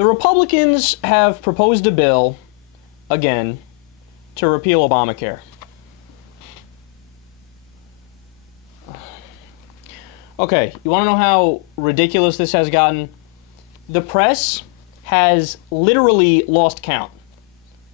The Republicans have proposed a bill, again, to repeal Obamacare. Okay, you want to know how ridiculous this has gotten? The press has literally lost count.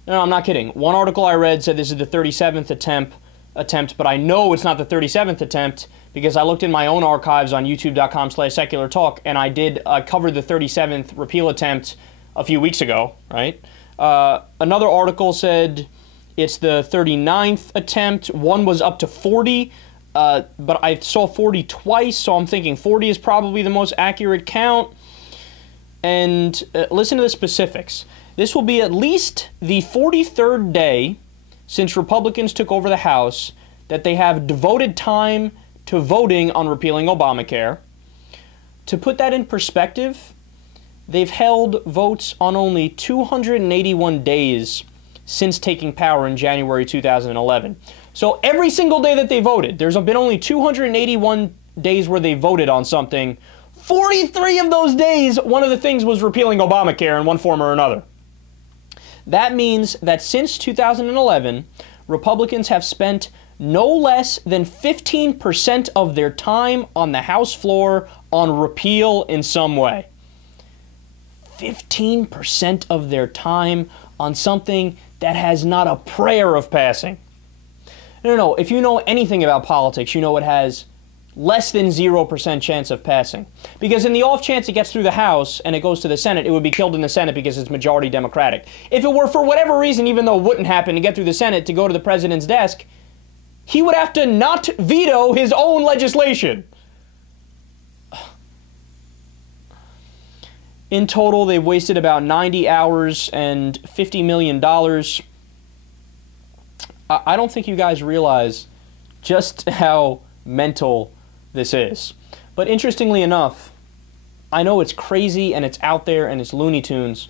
No, I'm not kidding. One article I read said this is the 37th attempt, but I know it's not the 37th attempt because I looked in my own archives on youtube.com/seculartalk, and I did cover the 37th repeal attempt a few weeks ago, right? Another article said it's the 39th attempt. One was up to 40, but I saw 40 twice, so I'm thinking 40 is probably the most accurate count. And listen to the specifics. This will be at least the 43rd day since Republicans took over the House that they have devoted time to voting on repealing Obamacare. To put that in perspective, they've held votes on only 281 days since taking power in January 2011. So every single day that they voted, there's been only 281 days where they voted on something. 43 of those days, one of the things was repealing Obamacare in one form or another. That means that since 2011, Republicans have spent no less than 15% of their time on the House floor on repeal in some way. 15% of their time on something that has not a prayer of passing. No. If you know anything about politics, you know it has less than 0% chance of passing. Because in the off chance it gets through the House and it goes to the Senate, it would be killed in the Senate because it's majority Democratic. If it were for whatever reason, even though it wouldn't happen, to get through the Senate to go to the president's desk, he would have to not veto his own legislation. In total, they've wasted about 90 hours and $50 million. I don't think you guys realize just how mental this is. But interestingly enough, I know it's crazy and it's out there and it's Looney Tunes,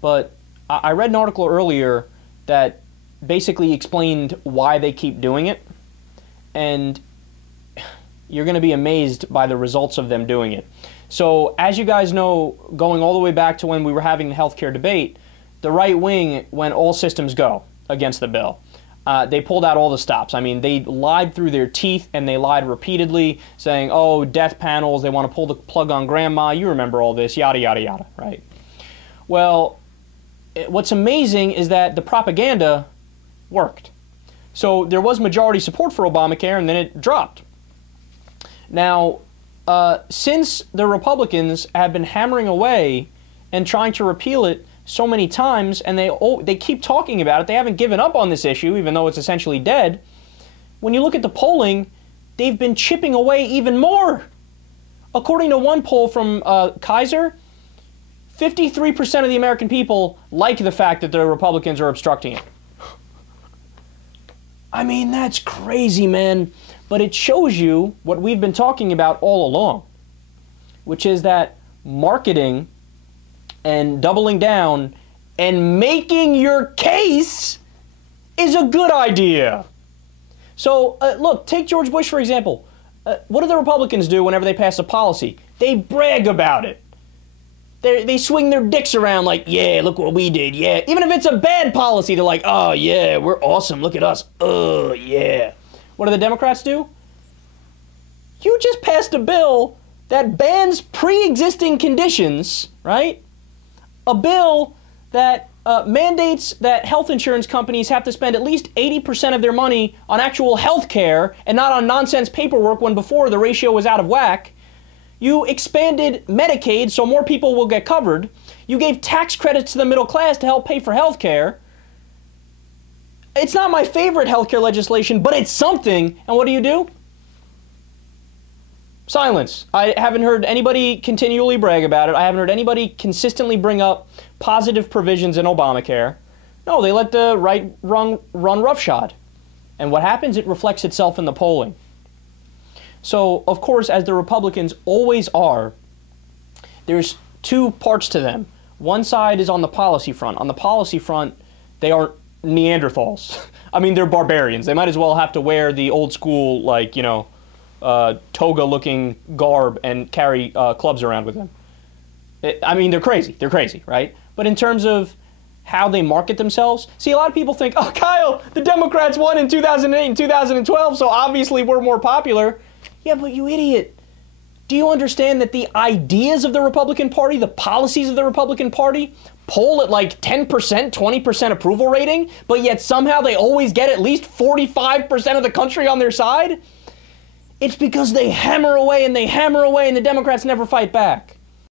but I read an article earlier that basically explained why they keep doing it, and you're going to be amazed by the results of them doing it. So, as you guys know, going all the way back to when we were having the healthcare debate, the right wing went all systems go against the bill. They pulled out all the stops. I mean, they lied through their teeth, and they lied repeatedly, saying, oh, death panels, they want to pull the plug on grandma. You remember all this, yada, yada, yada, right? Well, what's amazing is that the propaganda worked. So there was majority support for Obamacare, and then it dropped. Now, since the Republicans have been hammering away and trying to repeal it so many times, and they keep talking about it, they haven't given up on this issue, even though it's essentially dead. When you look at the polling, they've been chipping away even more. According to one poll from Kaiser, 53% of the American people like the fact that the Republicans are obstructing it. I mean, that's crazy, man. But it shows you what we've been talking about all along, which is that marketing and doubling down and making your case is a good idea. So, look, take George Bush, for example. What do the Republicans do whenever they pass a policy? They brag about it. They swing their dicks around like, yeah, look what we did, yeah. Even if it's a bad policy, they're like, oh, yeah, we're awesome, look at us, oh, yeah. What do the Democrats do? You just passed a bill that bans pre-existing conditions, right? A bill that mandates that health insurance companies have to spend at least 80% of their money on actual health care and not on nonsense paperwork when before the ratio was out of whack. You expanded Medicaid so more people will get covered. You gave tax credits to the middle class to help pay for health care. It's not my favorite health care legislation, but it's something. And what do? Silence. I haven't heard anybody continually brag about it. I haven't heard anybody consistently bring up positive provisions in Obamacare. No, they let the right run roughshod. And what happens? It reflects itself in the polling. So, of course, as the Republicans always are, there's two parts to them. One side is on the policy front. On the policy front, they are Neanderthals. I mean, they're barbarians. They might as well have to wear the old school, like, you know, toga-looking garb and carry clubs around with them. I mean, they're crazy, right? But in terms of how they market themselves, see, a lot of people think, oh, Kyle, the Democrats won in 2008 and 2012, so obviously we're more popular. Yeah, but you idiot. Do you understand that the ideas of the Republican Party, the policies of the Republican Party, poll at like 10%, 20% approval rating, but yet somehow they always get at least 45% of the country on their side? It's because they hammer away and the Democrats never fight back.